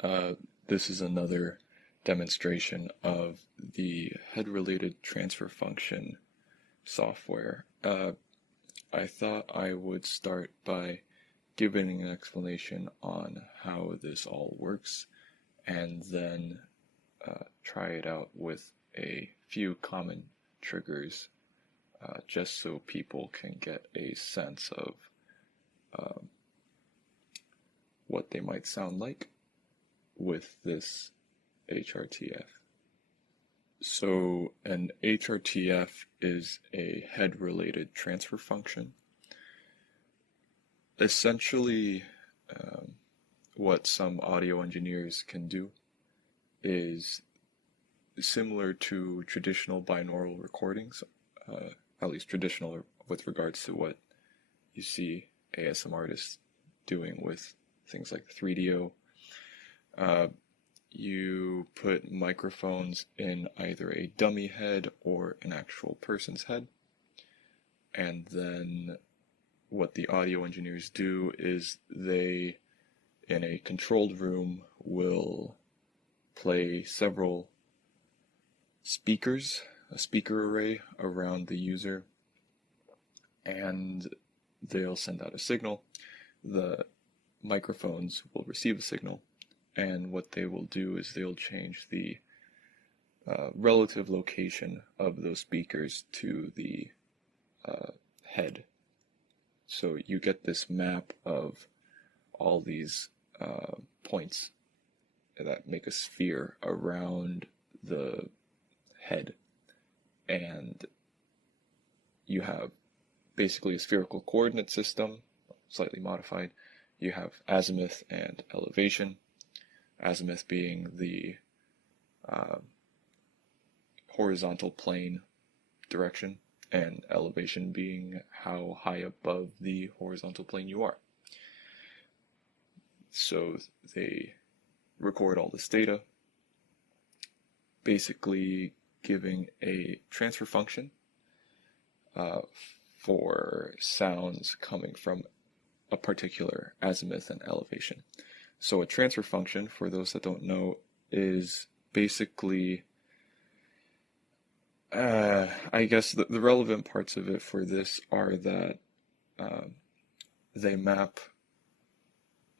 Uh, this is another demonstration of the head-related transfer function software. I thought I would start by giving an explanation on how this all works and then try it out with a few common triggers just so people can get a sense of uh, what they might sound like with this HRTF. So an HRTF is a head-related transfer function. Essentially, what some audio engineers can do is similar to traditional binaural recordings, at least traditional with regards to what you see ASM artists doing with things like 3DO. You put microphones in either a dummy head or an actual person's head, and then what the audio engineers do is they, in a controlled room, will play several speakers, a speaker array around the user, and they'll send out a signal. The microphones will receive a signal, and what they will do is they'll change the relative location of those speakers to the head. So you get this map of all these points that make a sphere around the head, and you have basically a spherical coordinate system, slightly modified. You have azimuth and elevation, azimuth being the horizontal plane direction, and elevation being how high above the horizontal plane you are. So they record all this data, basically giving a transfer function for sounds coming from a particular azimuth and elevation. So a transfer function, for those that don't know, is basically I guess the relevant parts of it for this are that they map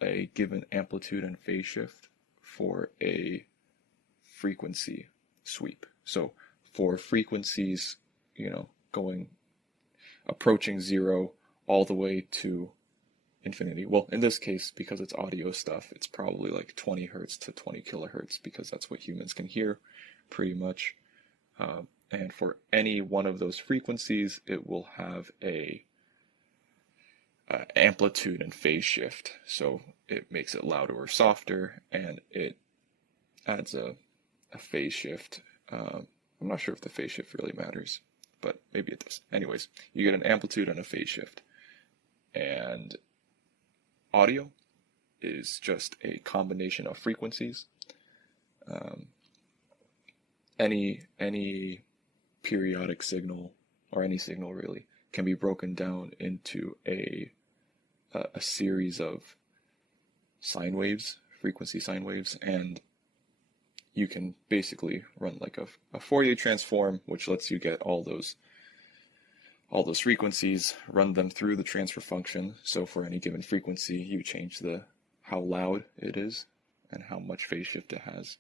a given amplitude and phase shift for a frequency sweep. So for frequencies, approaching zero all the way to infinity. Well, in this case, because it's audio stuff, it's probably like 20 hertz to 20 kilohertz because that's what humans can hear pretty much. And for any one of those frequencies, it will have a amplitude and phase shift. So it makes it louder or softer, and it adds a phase shift. I'm not sure if the phase shift really matters, but maybe it does. Anyways, you get an amplitude and a phase shift. And audio is just a combination of frequencies. Any periodic signal, or any signal really, can be broken down into a series of sine waves, frequency sine waves, and you can basically run like a Fourier transform, which lets you get all those frequencies, run them through the transfer function. So for any given frequency, you change how loud it is and how much phase shift it has.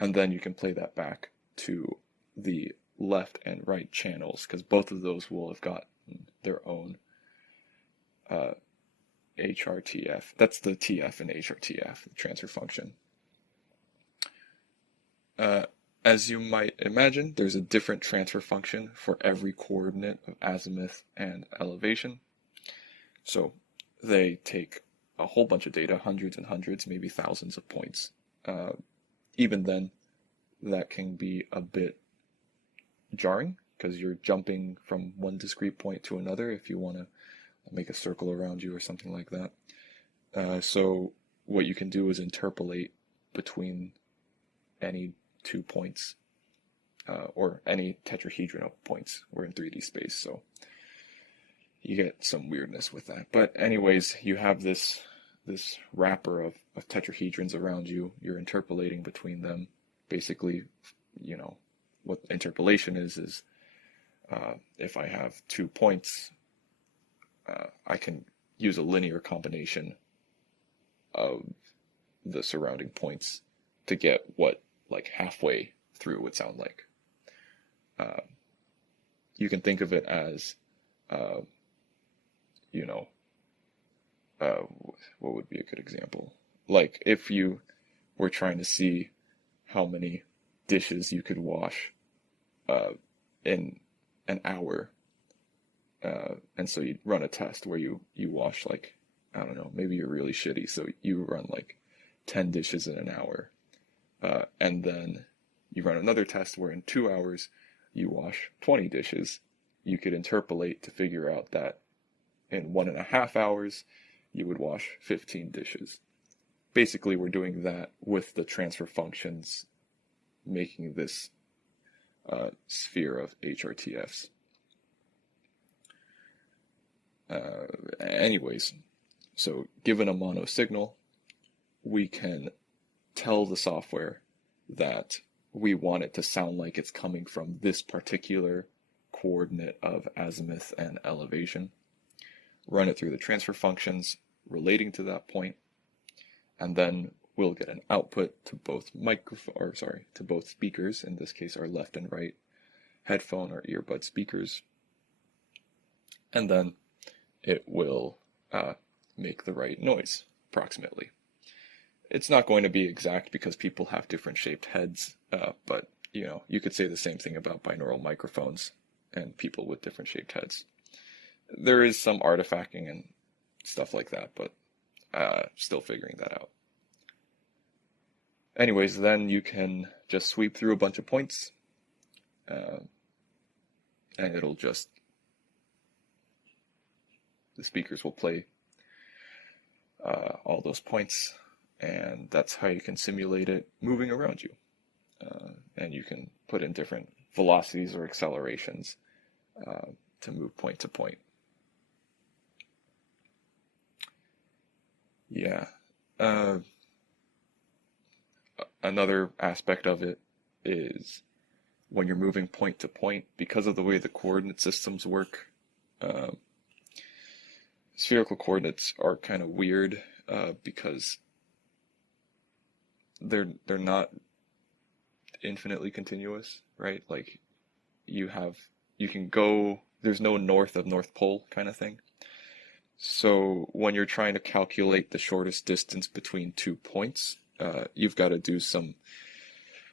And then you can play that back to the left and right channels, because both of those will have gotten their own HRTF. That's the TF in HRTF, the transfer function. As you might imagine, there's a different transfer function for every coordinate of azimuth and elevation. So they take a whole bunch of data, hundreds and hundreds, maybe thousands of points. Even then, that can be a bit jarring because you're jumping from one discrete point to another if you want to make a circle around you or something like that. So what you can do is interpolate between any 2 points or any tetrahedron of points. We're in 3D space, so you get some weirdness with that. But anyways, you have this this wrapper of tetrahedrons around you. You're interpolating between them. Basically, you know, what interpolation is if I have 2 points, I can use a linear combination of the surrounding points to get what like halfway through would sound like. You can think of it as, you know, what would be a good example? Like if you were trying to see how many dishes you could wash in an hour, and so you'd run a test where you wash like, I don't know, maybe you're really shitty, so you run like 10 dishes in an hour, and then you run another test where in 2 hours you wash 20 dishes. You could interpolate to figure out that in 1.5 hours you would wash 15 dishes. Basically, we're doing that with the transfer functions, making this sphere of HRTFs. Anyways, so given a mono signal, we can tell the software that we want it to sound like it's coming from this particular coordinate of azimuth and elevation. Run it through the transfer functions relating to that point, and then we'll get an output to both to both speakers. In this case, our left and right headphone or earbud speakers, and then it will make the right noise approximately. It's not going to be exact because people have different shaped heads, but you know, you could say the same thing about binaural microphones and people with different shaped heads. There is some artifacting and stuff like that, but still figuring that out. Anyways, then you can just sweep through a bunch of points, and it'll just, the speakers will play all those points, and that's how you can simulate it moving around you. And you can put in different velocities or accelerations to move point to point. Yeah. Another aspect of it is when you're moving point to point, because of the way the coordinate systems work, spherical coordinates are kind of weird because they're not infinitely continuous, right? Like you can go, there's no north of North Pole kind of thing. So when you're trying to calculate the shortest distance between 2 points, you've got to do some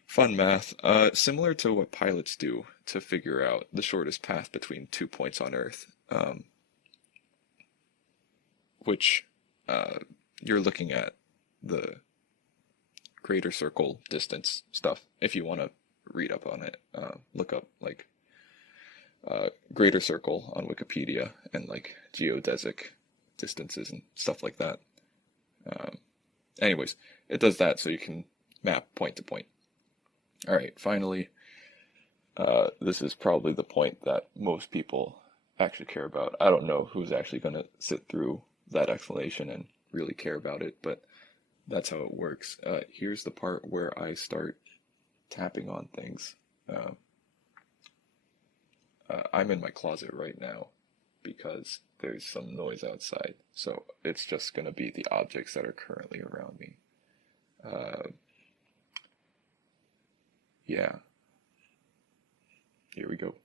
fun math, similar to what pilots do to figure out the shortest path between 2 points on Earth, which you're looking at the greater circle distance stuff. If you want to read up on it, look up like greater circle on Wikipedia and like geodesic distances and stuff like that. Anyways, it does that so you can map point to point. All right, finally, this is probably the point that most people actually care about. I don't know who's actually going to sit through that explanation and really care about it, but that's how it works. Here's the part where I start tapping on things. I'm in my closet right now because there's some noise outside, so it's just going to be the objects that are currently around me. Yeah. Here we go.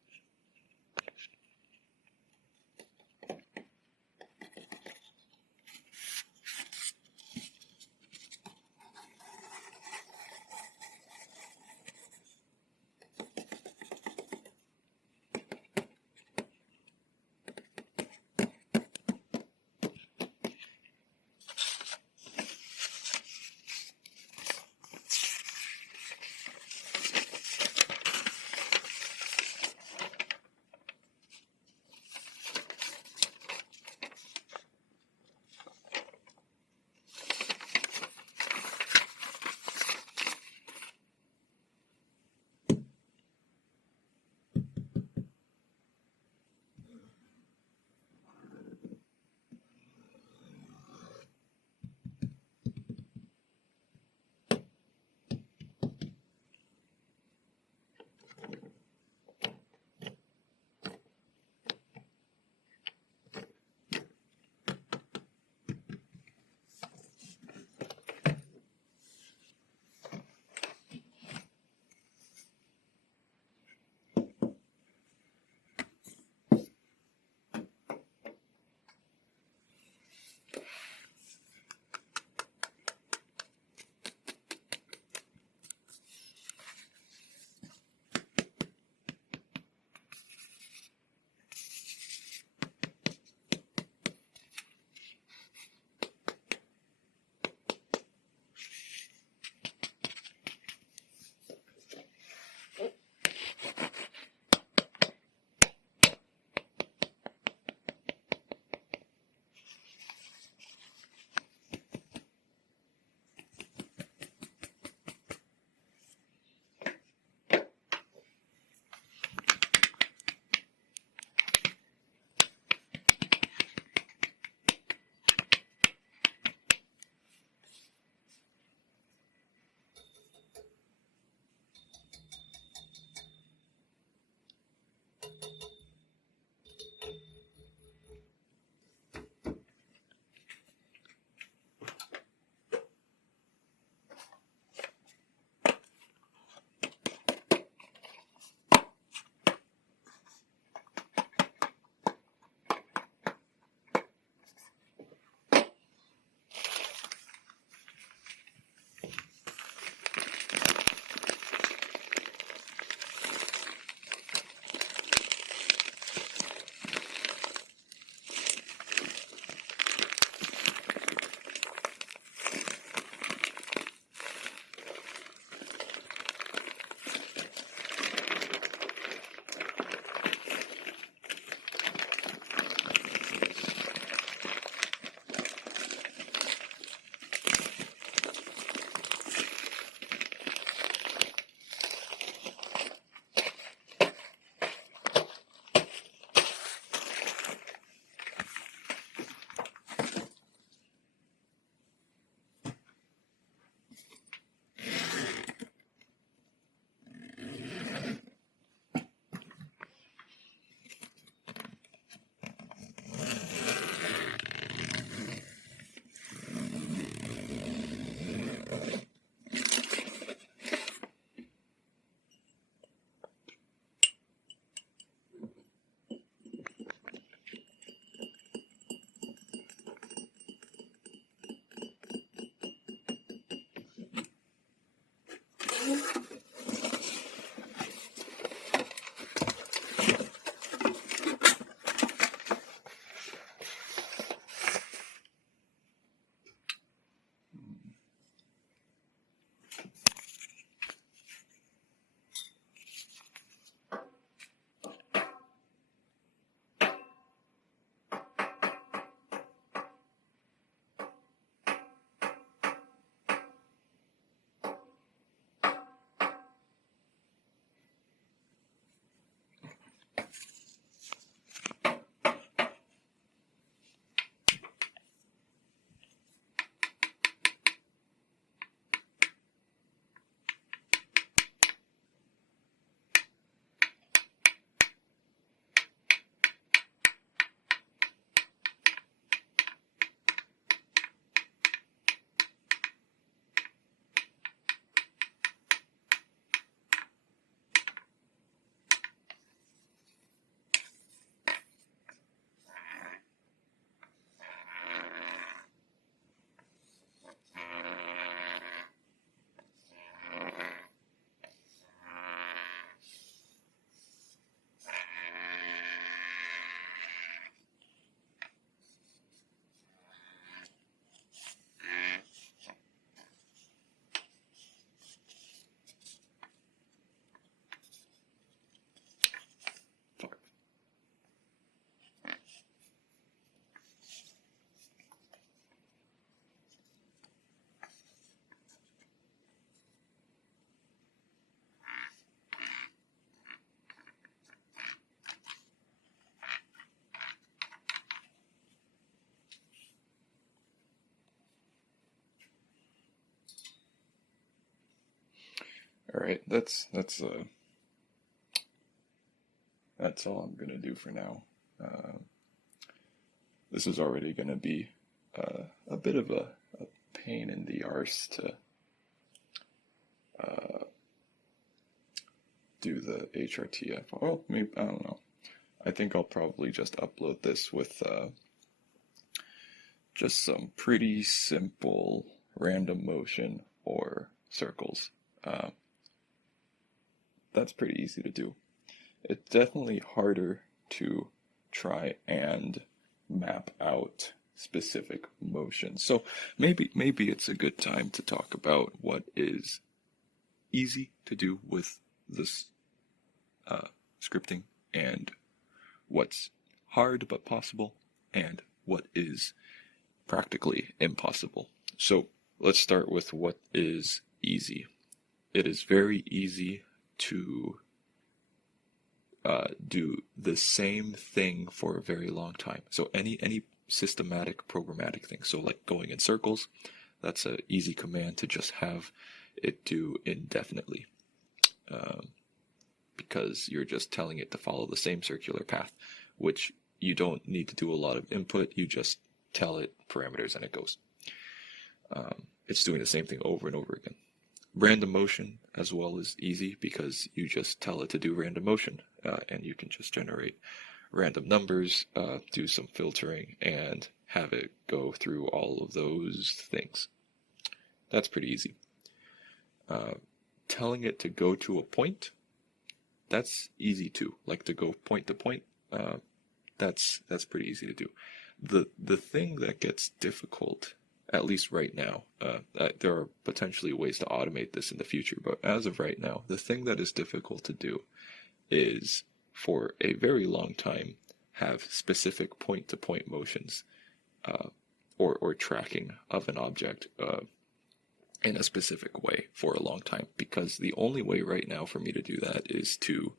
All right, that's all I'm gonna do for now. This is already gonna be a bit of a pain in the arse to do the HRTF. Well, maybe, I don't know. I think I'll probably just upload this with just some pretty simple random motion or circles. That's pretty easy to do. It's definitely harder to try and map out specific motions. So maybe it's a good time to talk about what is easy to do with this scripting, and what's hard but possible, and what is practically impossible. So let's start with what is easy. It is very easy to do the same thing for a very long time. So any systematic programmatic thing. So like going in circles, that's an easy command to just have it do indefinitely. Because you're just telling it to follow the same circular path, which you don't need to do a lot of input. You just tell it parameters and it goes. It's doing the same thing over and over again. Random motion as well is easy because you just tell it to do random motion, and you can just generate random numbers, do some filtering, and have it go through all of those things. That's pretty easy. Telling it to go to a point, that's easy too. Like to go point to point, that's pretty easy to do. The thing that gets difficult, at least right now, there are potentially ways to automate this in the future, but as of right now, the thing that is difficult to do is, for a very long time, have specific point-to-point motions, or tracking of an object in a specific way for a long time, because the only way right now for me to do that is to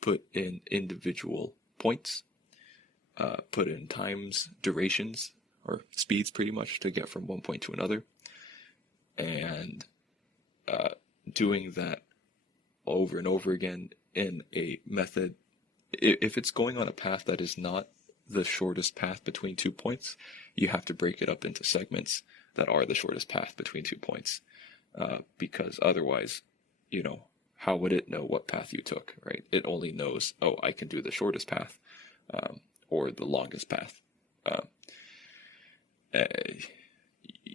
put in individual points, put in times, durations, or speeds pretty much to get from one point to another, and doing that over and over again in a method. If it's going on a path that is not the shortest path between 2 points, you have to break it up into segments that are the shortest path between 2 points, because otherwise, how would it know what path you took, right? It only knows, oh, I can do the shortest path, or the longest path.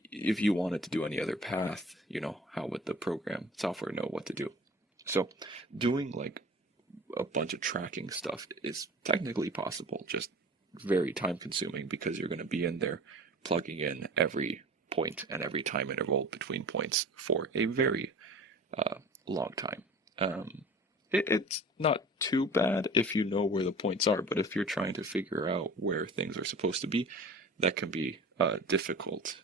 If you wanted to do any other path, how would the program software know what to do? So doing like a bunch of tracking stuff is technically possible, just very time consuming, because you're going to be in there plugging in every point and every time interval between points for a very long time. It's not too bad if you know where the points are, but if you're trying to figure out where things are supposed to be, that can be difficult.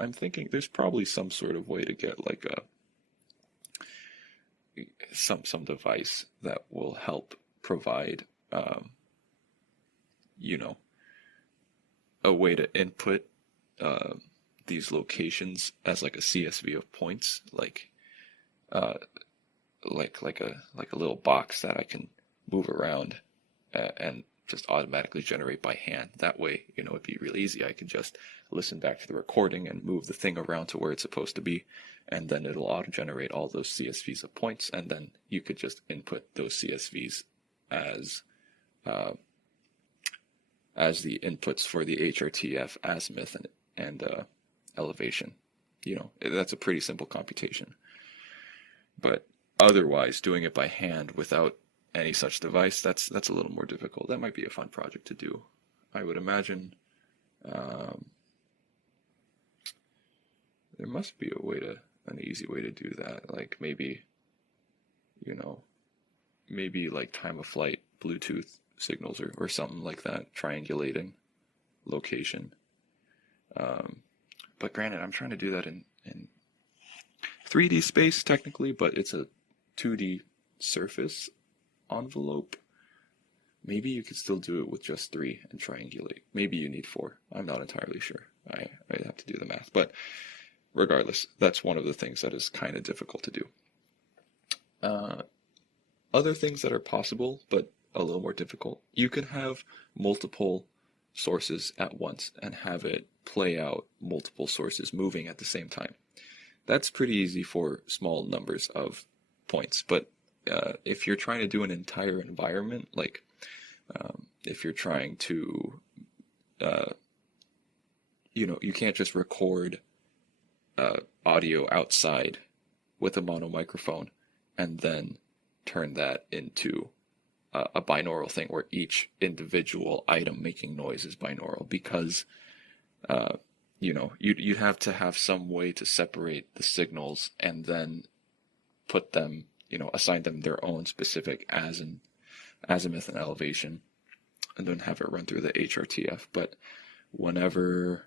I'm thinking there's probably some sort of way to get like some device that will help provide a way to input these locations as like a CSV of points, like a little box that I can move around and just automatically generate by hand. That way, it'd be really easy. I can just listen back to the recording and move the thing around to where it's supposed to be, and then it'll auto-generate all those CSVs of points, and then you could just input those CSVs as the inputs for the HRTF, azimuth, and elevation. That's a pretty simple computation. But otherwise, doing it by hand without any such device, that's a little more difficult. That might be a fun project to do. I would imagine there must be an easy way to do that. Like maybe like time of flight Bluetooth signals or something like that, triangulating location. But granted, I'm trying to do that in 3D space technically, but it's a 2D surface envelope. Maybe you could still do it with just 3 and triangulate. Maybe you need 4. I'm not entirely sure. I'd have to do the math. But regardless, that's one of the things that is kind of difficult to do. Uh, Other things that are possible, but a little more difficult, you can have multiple sources at once and have it play out multiple sources moving at the same time. That's pretty easy for small numbers of points, but if you're trying to do an entire environment, like if you're trying to, uh, you can't just record audio outside with a mono microphone and then turn that into a binaural thing where each individual item making noise is binaural, because you'd have to have some way to separate the signals and then put them, assign them their own specific azimuth and elevation, and then have it run through the HRTF. But whenever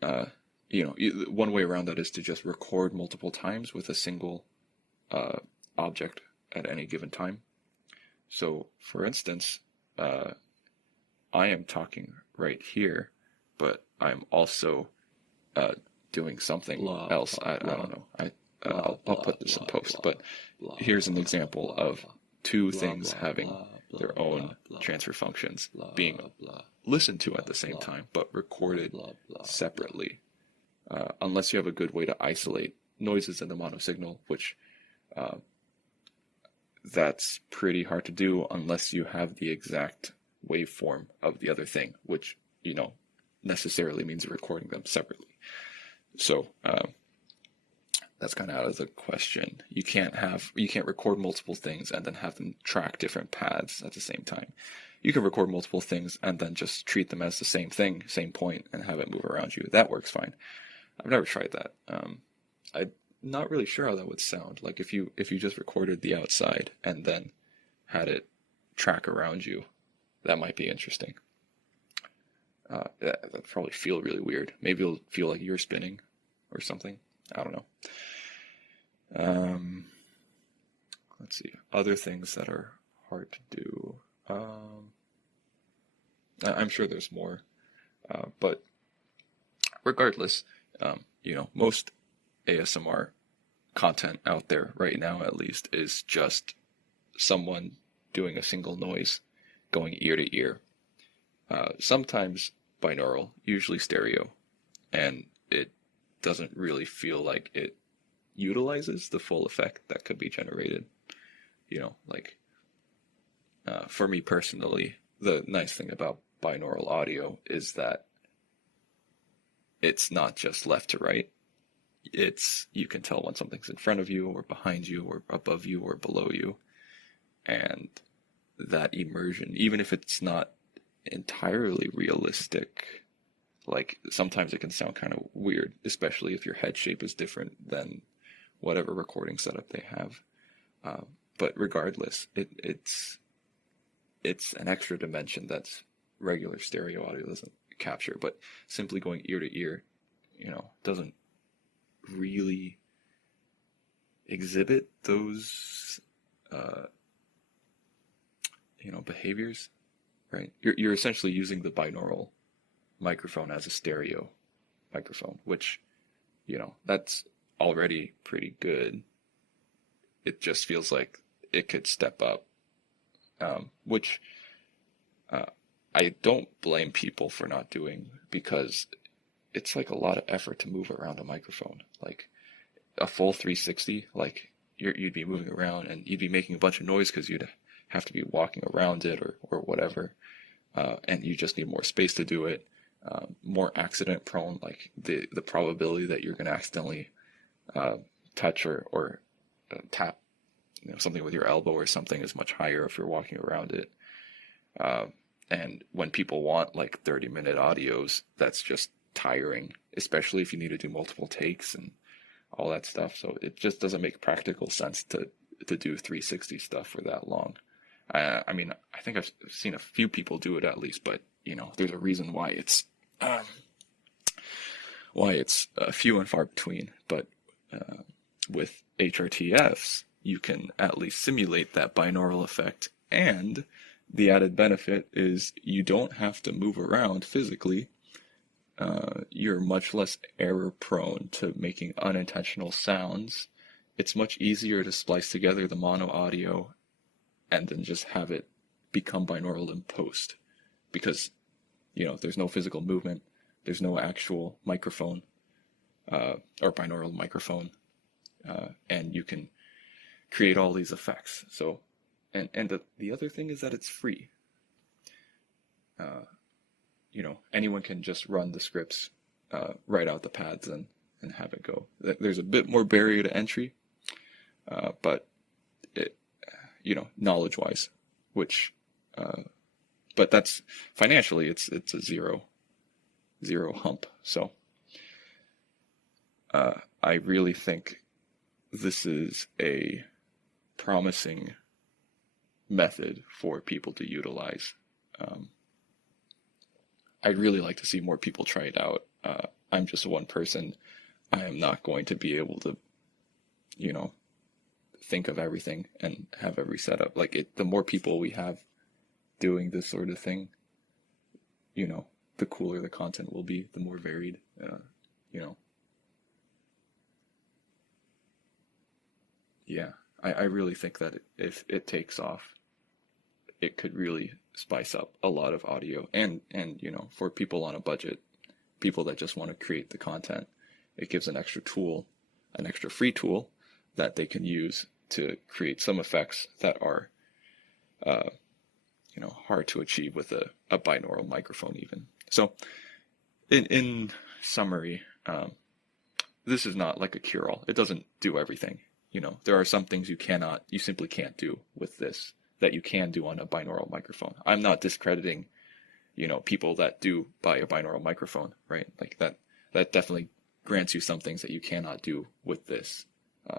one way around that is to just record multiple times with a single object at any given time. So, for instance, I am talking right here, but I'm also doing something else. I don't know. I'll put this in post, but here's an example of two things having their own transfer functions being listened to at the same time, but recorded separately. Unless you have a good way to isolate noises in the mono signal, which that's pretty hard to do unless you have the exact waveform of the other thing, which, necessarily means recording them separately. So that's kind of out of the question. You can't record multiple things and then have them track different paths at the same time. You can record multiple things and then just treat them as the same thing, same point, and have it move around you. That works fine. I've never tried that. I'm not really sure how that would sound. Like if you just recorded the outside and then had it track around you, that might be interesting. That'd probably feel really weird. Maybe it'll feel like you're spinning or something. I don't know. Let's see. Other things that are hard to do. I'm sure there's more. But regardless, most ASMR content out there right now, at least, is just someone doing a single noise going ear to ear. Sometimes binaural, usually stereo, and it doesn't really feel like it utilizes the full effect that could be generated. For me personally, the nice thing about binaural audio is that it's not just left to right. You can tell when something's in front of you or behind you or above you or below you. And that immersion, even if it's not entirely realistic, like sometimes it can sound kind of weird, especially if your head shape is different than whatever recording setup they have. But regardless, it's an extra dimension that's regular stereo audio doesn't capture. But simply going ear to ear, doesn't really exhibit those behaviors, right? You're essentially using the binaural microphone as a stereo microphone, which that's already pretty good. It just feels like it could step up, which I don't blame people for not doing, because it's like a lot of effort to move around a microphone. Like a full 360, like you'd be moving around and you'd be making a bunch of noise because you'd have to be walking around it or whatever, and you just need more space to do it. More accident prone, like the probability that you're going to accidentally touch or tap something with your elbow or something is much higher if you're walking around it. And when people want like 30-minute audios, that's just tiring, especially if you need to do multiple takes and all that stuff. So it just doesn't make practical sense to do 360 stuff for that long. I mean, I think I've seen a few people do it at least, but there's a reason why it's few and far between. But with HRTFs, you can at least simulate that binaural effect, and the added benefit is you don't have to move around physically. You're much less error prone to making unintentional sounds it's much easier to splice together the mono audio and then just have it become binaural in post, because there's no physical movement, there's no actual microphone or binaural microphone, and you can create all these effects. So, and the other thing is that it's free. Anyone can just run the scripts, write out the pads, and have it go. There's a bit more barrier to entry, but it, knowledge-wise, but that's financially it's a zero hump. So I really think this is a promising method for people to utilize. I'd really like to see more people try it out. I'm just one person. I am not going to be able to, think of everything and have every setup. The more people we have doing this sort of thing, the cooler the content will be, the more varied, Yeah, I really think that if it takes off, it could really spice up a lot of audio, and for people on a budget, people that just want to create the content, it gives an extra tool, an extra free tool that they can use to create some effects that are hard to achieve with a binaural microphone even. So in summary, this is not like a cure-all. It doesn't do everything. There are some things you simply can't do with this that you can do on a binaural microphone. I'm not discrediting, people that do buy a binaural microphone, right? Like that definitely grants you some things that you cannot do with this.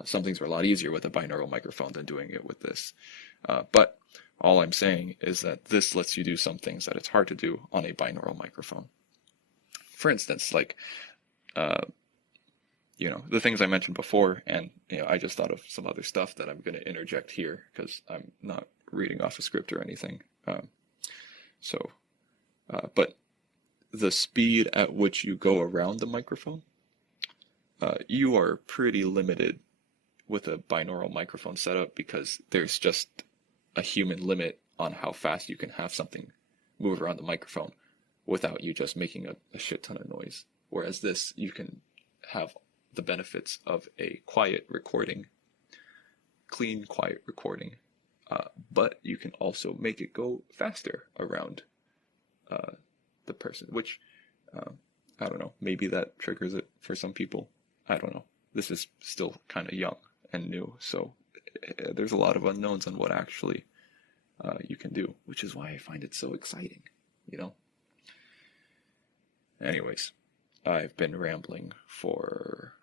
Some things are a lot easier with a binaural microphone than doing it with this. But all I'm saying is that this lets you do some things that it's hard to do on a binaural microphone. For instance, the things I mentioned before, and I just thought of some other stuff that I'm going to interject here because I'm not reading off a script or anything. But the speed at which you go around the microphone, you are pretty limited with a binaural microphone setup because there's just a human limit on how fast you can have something move around the microphone without you just making a shit ton of noise. Whereas this, you can have the benefits of a quiet recording, clean, quiet recording, but you can also make it go faster around the person, which, I don't know, maybe that triggers it for some people. I don't know. This is still kind of young and new, so there's a lot of unknowns on what actually you can do, which is why I find it so exciting, Anyways, I've been rambling for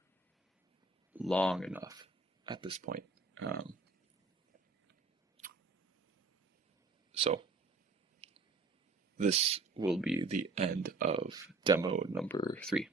long enough at this point. So this will be the end of demo number 3.